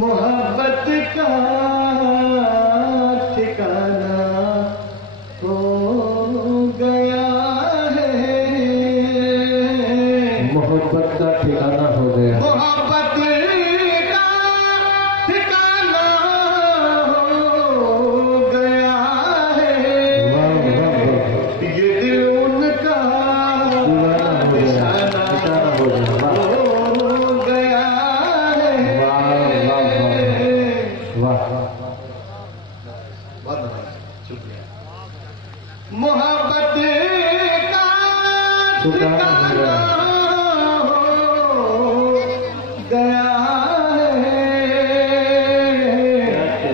मोहब्बत का ठिकाना हो गया है, मोहब्बत का ठिकाना हो गया, मोहब्बत का ठिकाना हो गया है। ये दिल उनका ठिकाना हो गया। मोहब्बत का ठिकाना हो गया है, ये दिल उनका निशाना हो गया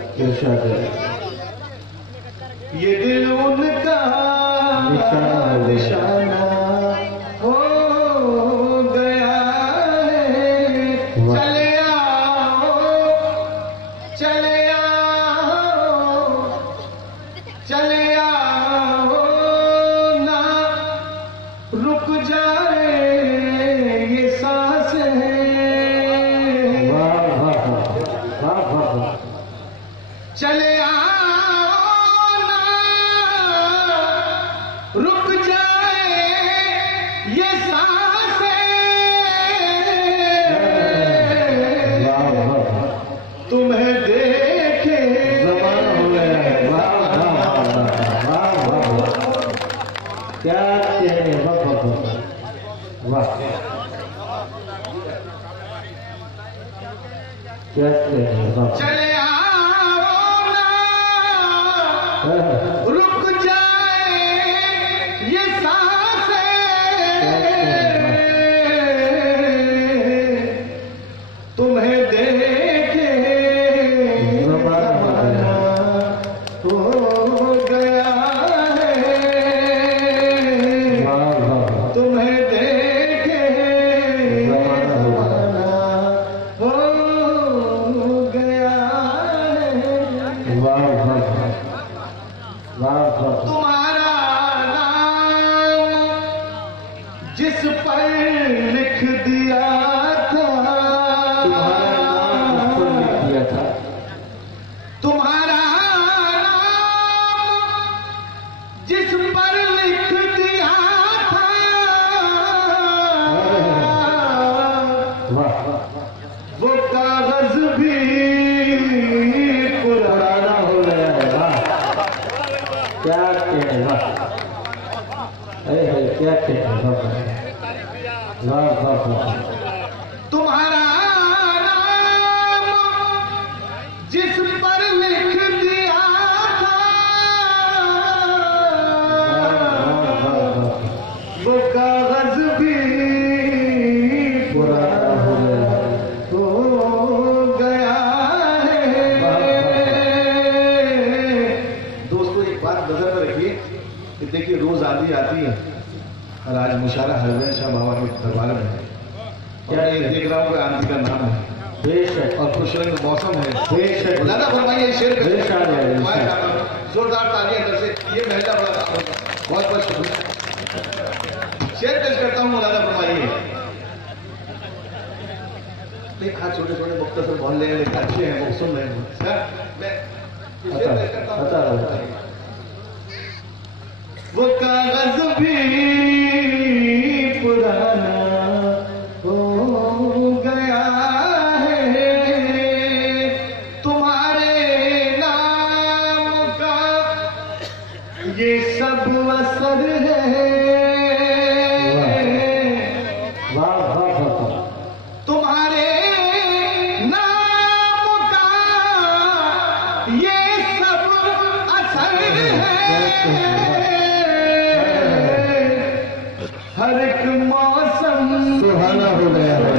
है। ये दिल उनका निशाना हो गया है। चले आओ, चले आओ, चले आओ ना, रुक जाए ये सांसें। चले आओ ना, रुक जाए ये सांसें। तुम्हें देखे ज़माना हो गया है। क्या कहने, वाह क्या कहने, चले आओ ना, रुक जाए ये सांसें। तुम्हें देखे ज़माना हो गया है, तुम्हें देखे ज़माना हो गया है। तुम्हारा नाम जिस पर लिख दिया था, तुम्हारा नाम जिस पर लिख दिया था, वो कागज भी पुराना हो गया है। क्या कहने, क्या कहने, तुम्हारा नाम जिस पर लिख दिया था, वो कागज भी पुराना हो गया है। दोस्तों, एक बात नजर में रखिए कि देखिए, रोज आंधी आती है और आज मुशारा हरवैन शाह बाबा के दरबार में है। क्या ये देख रहा हूँ कि आंधी का नाम है, बेशक, और खुशरंग मौसम है। बेशक, लादा फरमाइए शेर पे बेशक, जोरदार तालियां अंदर से। ये महला बड़ा काम होगा। बहुत बहुत शुक्रिया। शेर पेश करता हूँ, लादा फरमाइए। एक हाथ छोटे छोटे मुख्तसर मोहल्ले हैं, लेकिन अच्छे हैं, वो सुन रहे हैं। मैं शेर पेश करता हूँ। वो कागज भी पुराना हो गया है, तुम्हारे नाम का ये सब असर है। तुम्हारे नाम का ये सब असर है। हर एक मौसम सुहाना हो गया है।